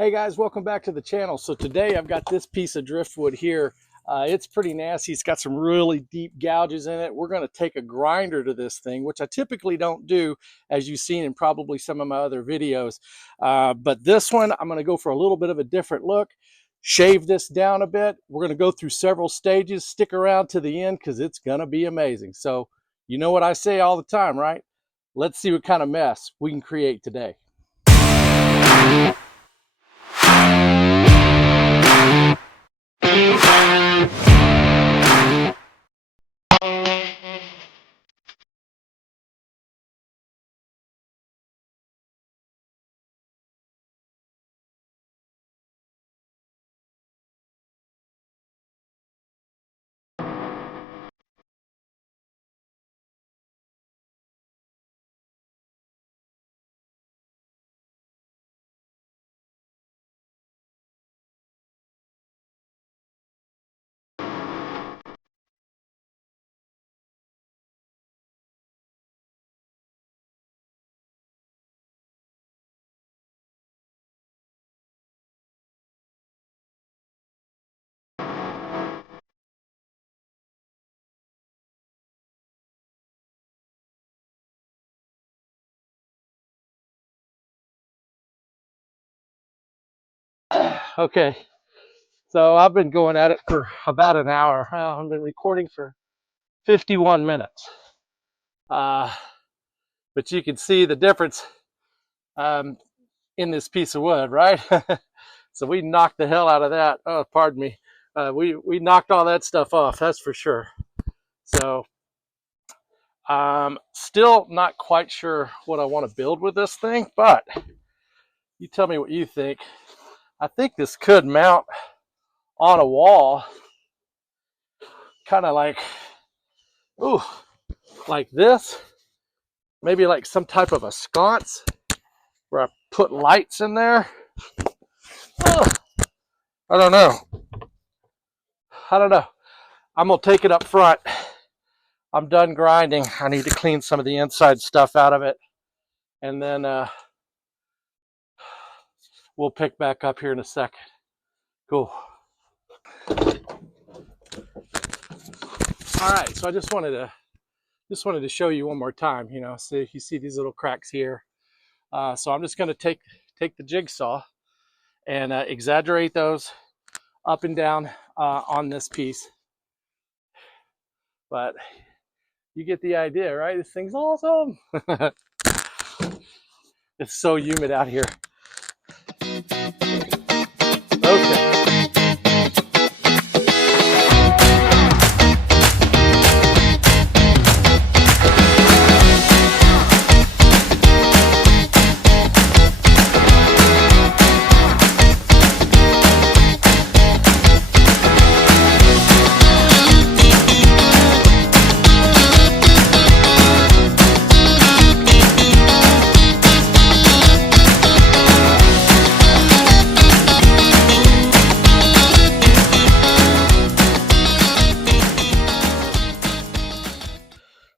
Hey guys, welcome back to the channel. So today I've got this piece of driftwood here. It's pretty nasty. It's got some really deep gouges in it. We're going to take a grinder to this thing, which I typically don't do, as you've seen in probably some of my other videos. But this one, I'm going to go for a little bit of a different look, shave this down a bit. We're going to go through several stages. Stick around to the end because it's going to be amazing. So you know what I say all the time, right? Let's see what kind of mess we can create today. Okay, so I've been going at it for about an hour. I've been recording for 51 minutes. But you can see the difference in this piece of wood, right? So we knocked the hell out of that. Oh, pardon me. We knocked all that stuff off, that's for sure. So still not quite sure what I want to build with this thing, but you tell me what you think. I think this could mount on a wall, kind of like, ooh, like this. Maybe like some type of a sconce where I put lights in there. Oh, I don't know. I'm gonna take it up front. I'm done grinding. I need to clean some of the inside stuff out of it, and then we'll pick back up here in a second. Cool. All right, so I just wanted to show you one more time. You know, so you see these little cracks here. So I'm just going to take the jigsaw and exaggerate those up and down on this piece. But you get the idea, right? This thing's awesome. It's so humid out here. Okay.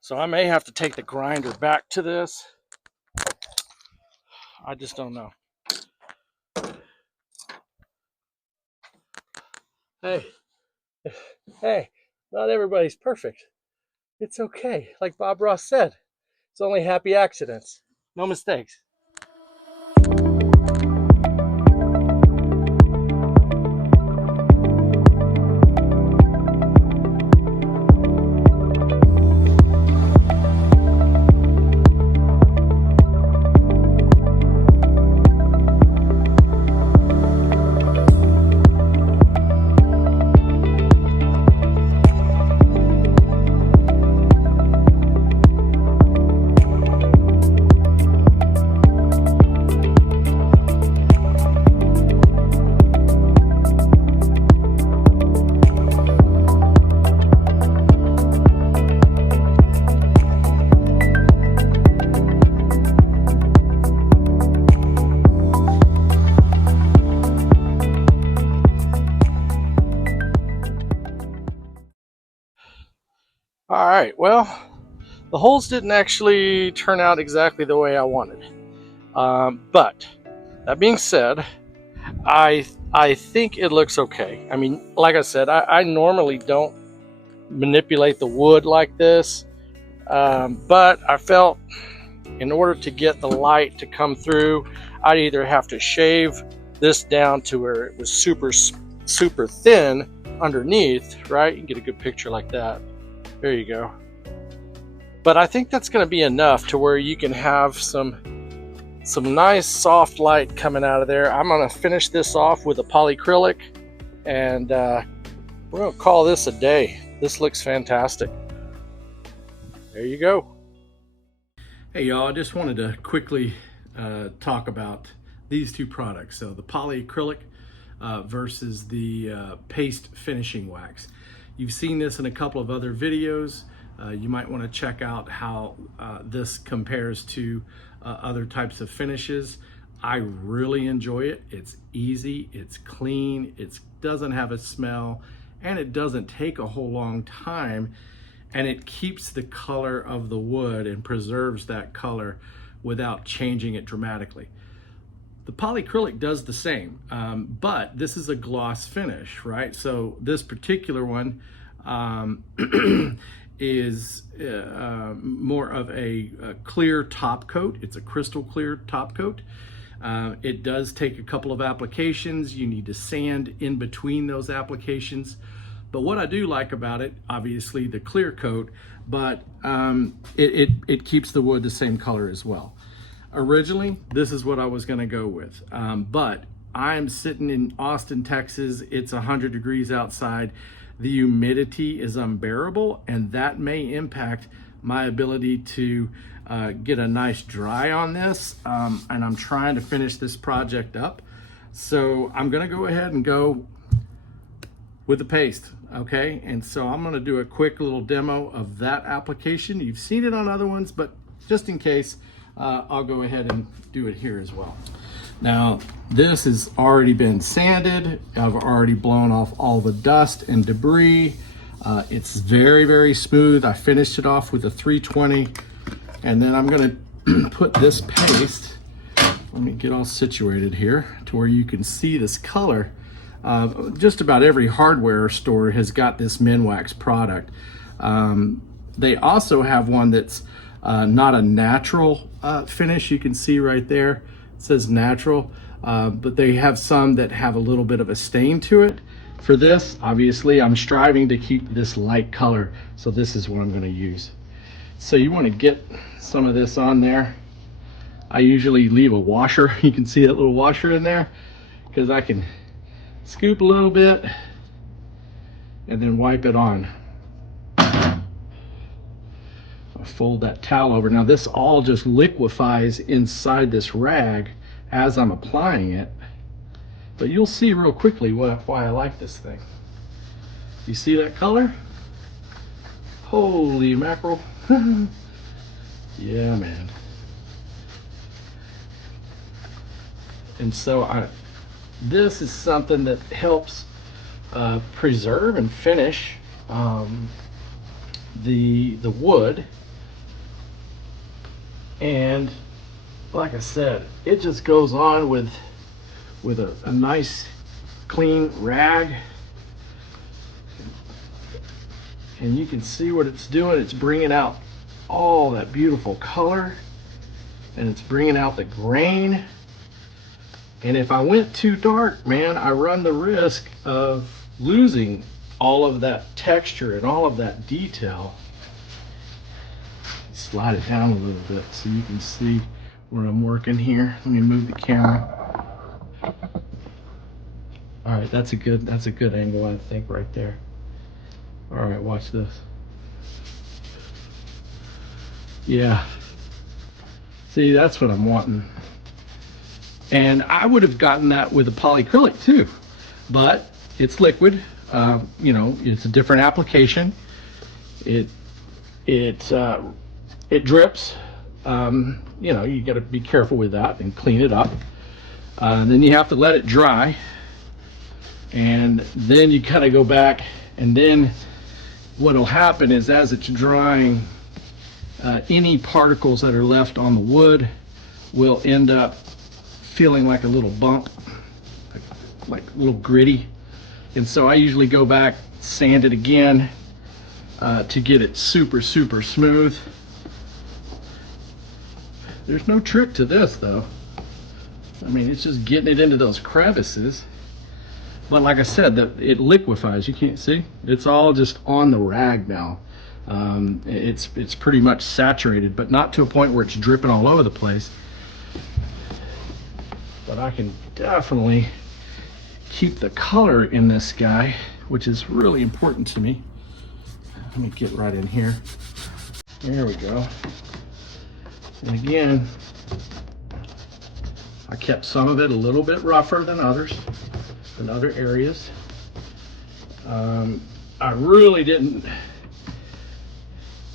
So I may have to take the grinder back to this. I just don't know. Hey, not everybody's perfect. It's okay. Like Bob Ross said, it's only happy accidents, no mistakes. All right, well, the holes didn't actually turn out exactly the way I wanted. But that being said, I think it looks okay. I mean, like I said, I normally don't manipulate the wood like this, but I felt in order to get the light to come through, I'd either have to shave this down to where it was super thin underneath, right? You can get a good picture like that. There you go. But I think that's going to be enough to where you can have some nice soft light coming out of there. I'm going to finish this off with a polyacrylic, and we're going to call this a day. This looks fantastic. There you go. Hey y'all, I just wanted to quickly talk about these two products. So the polyacrylic versus the paste finishing wax. You've seen this in a couple of other videos. You might want to check out how this compares to other types of finishes. I really enjoy it. It's easy, it's clean, it doesn't have a smell, and it doesn't take a whole long time, and it keeps the color of the wood and preserves that color without changing it dramatically. The polyacrylic does the same, but this is a gloss finish, right? So this particular one is more of a clear top coat. It's a crystal clear top coat. It does take a couple of applications. You need to sand in between those applications. But what I do like about it, obviously the clear coat, but it keeps the wood the same color as well. Originally, this is what I was gonna go with, but I'm sitting in Austin, Texas. It's 100 degrees outside. The humidity is unbearable, and that may impact my ability to get a nice dry on this, and I'm trying to finish this project up. So I'm gonna go ahead and go with the paste, okay? And so I'm gonna do a quick little demo of that application. You've seen it on other ones, but just in case, I'll go ahead and do it here as well. Now, this has already been sanded. I've already blown off all the dust and debris. It's very, very smooth. I finished it off with a 320, and then I'm gonna put this paste, let me get all situated here to where you can see this color. Just about every hardware store has got this Minwax product. They also have one that's not a natural finish. You can see right there, it says natural, but they have some that have a little bit of a stain to it. For this, obviously, I'm striving to keep this light color, so this is what I'm going to use. So you want to get some of this on there. I usually leave a washer. You can see that little washer in there, because I can scoop a little bit and then wipe it on. I'll fold that towel over. Now this all just liquefies inside this rag as I'm applying it, but you'll see real quickly why I like this thing. You see that color? Holy mackerel. Yeah, man. And so this is something that helps preserve and finish the wood. And like I said, it just goes on with a nice clean rag, and you can see what it's doing. It's bringing out all that beautiful color, and it's bringing out the grain. And if I went too dark, man, I run the risk of losing all of that texture and all of that detail. Slide it down a little bit so you can see where I'm working here. Let me move the camera. All right, that's a good angle, I think, right there. All right, watch this. Yeah. See, that's what I'm wanting. And I would have gotten that with a polyacrylic too, but it's liquid. You know, it's a different application. It drips. You know, you got to be careful with that and clean it up. Then you have to let it dry, and then you kind of go back, and then what'll happen is as it's drying, any particles that are left on the wood will end up feeling like a little bump. little gritty. And so I usually go back, sand it again to get it super smooth. There's no trick to this though. I mean, it's just getting it into those crevices. But like I said, it liquefies. You can't see. It's all just on the rag now. It's pretty much saturated, but not to a point where it's dripping all over the place. But I can definitely keep the color in this guy, which is really important to me. Let me get right in here. There we go. And again, I kept some of it a little bit rougher than others, in other areas. I really didn't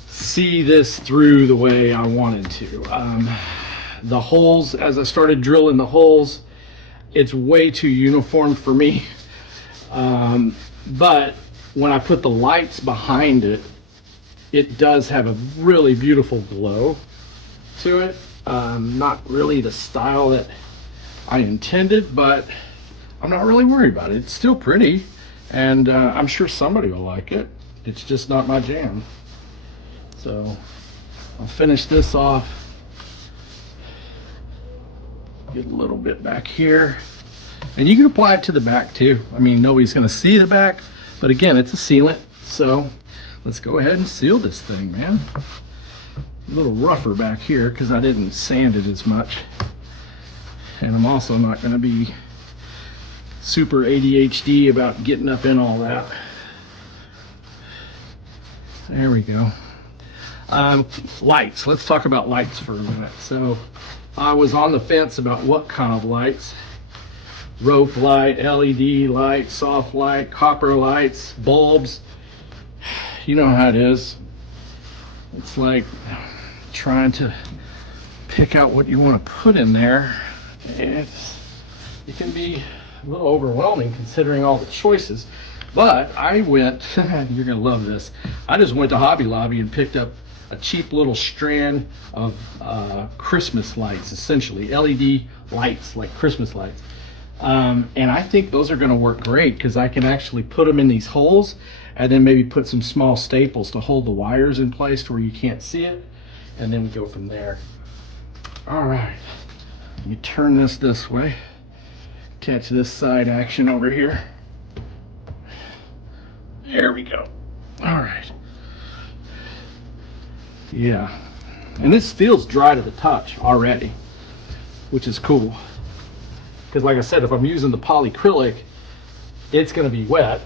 see this through the way I wanted to. The holes, as I started drilling the holes, it's way too uniform for me. But when I put the lights behind it, it does have a really beautiful glow to it. Not really the style that I intended, but I'm not really worried about it. It's still pretty, and I'm sure somebody will like it. It's just not my jam. So I'll finish this off. Get a little bit back here, and you can apply it to the back too. I mean, nobody's going to see the back, but again, it's a sealant. So let's go ahead and seal this thing, man. A little rougher back here because I didn't sand it as much, and I'm also not going to be super ADHD about getting up in all that. There we go. Lights. Let's talk about lights for a minute. So I was on the fence about what kind of lights. Rope light, LED light, soft light, copper lights, bulbs. You know how it is. It's like trying to pick out what you want to put in there. It can be a little overwhelming considering all the choices. But I went, you're going to love this. I just went to Hobby Lobby and picked up a cheap little strand of Christmas lights, essentially LED lights, like Christmas lights. And I think those are going to work great because I can actually put them in these holes and then maybe put some small staples to hold the wires in place to where you can't see it, and then we go from there. All right, let me turn this way, catch this side action over here. There we go. All right. Yeah, and this feels dry to the touch already, which is cool. Because like I said, if I'm using the polyacrylic, it's going to be wet.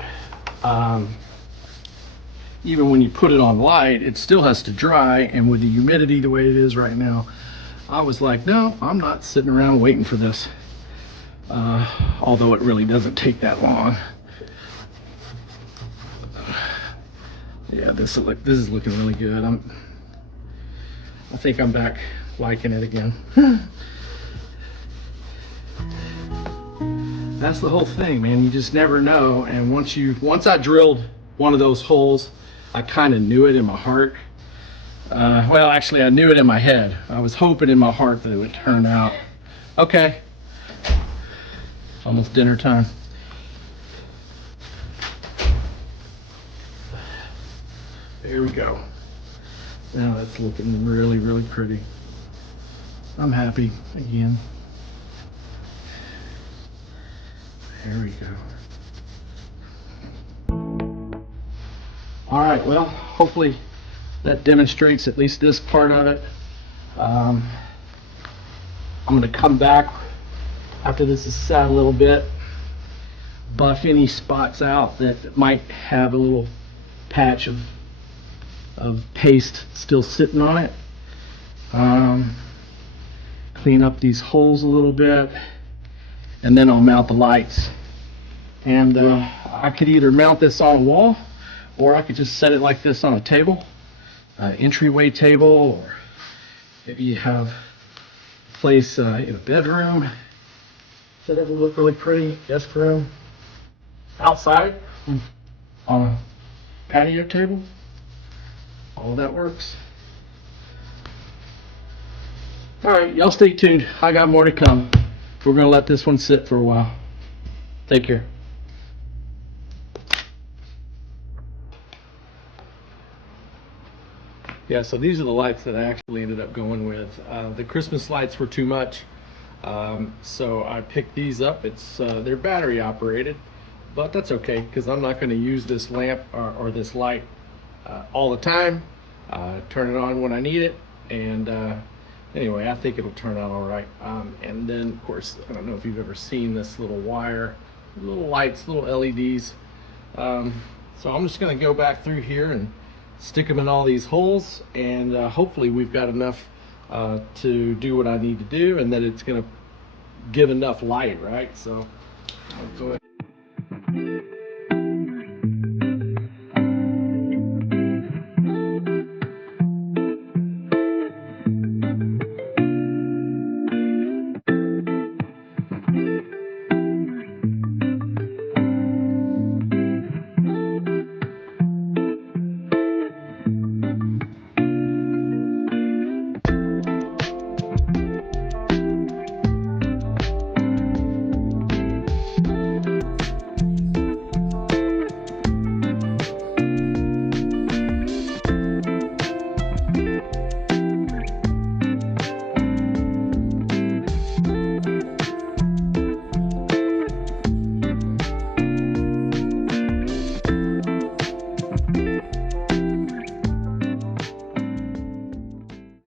Even when you put it on light, it still has to dry, and with the humidity the way it is right now, I was like, no, I'm not sitting around waiting for this. Although it really doesn't take that long. Yeah, this is looking really good. I think I'm back liking it again. That's the whole thing, man. You just never know. And once I drilled one of those holes, I kind of knew it in my heart. Well, actually, I knew it in my head. I was hoping in my heart that it would turn out okay. Almost dinner time. There we go. Now that's looking really, really pretty. I'm happy again. There we go. All right, well, hopefully that demonstrates at least this part of it. I'm going to come back after this is set a little bit, buff any spots out that might have a little patch of paste still sitting on it. Clean up these holes a little bit, and then I'll mount the lights. And I could either mount this on a wall, or I could just set it like this on a table, entryway table, or maybe you have a place in a bedroom. That would look really pretty. Guest room, outside on a patio table. All that works. All right, y'all stay tuned. I got more to come. We're gonna let this one sit for a while. Take care. Yeah, so these are the lights that I actually ended up going with. The Christmas lights were too much, so I picked these up. They're battery operated, but that's okay because I'm not going to use this lamp or this light all the time. Turn it on when I need it, and anyway, I think it'll turn out all right. And then, of course, I don't know if you've ever seen this little wire, little lights, little LEDs. So I'm just going to go back through here and stick them in all these holes, and hopefully we've got enough to do what I need to do, and that it's going to give enough light, right? So I'll go ahead.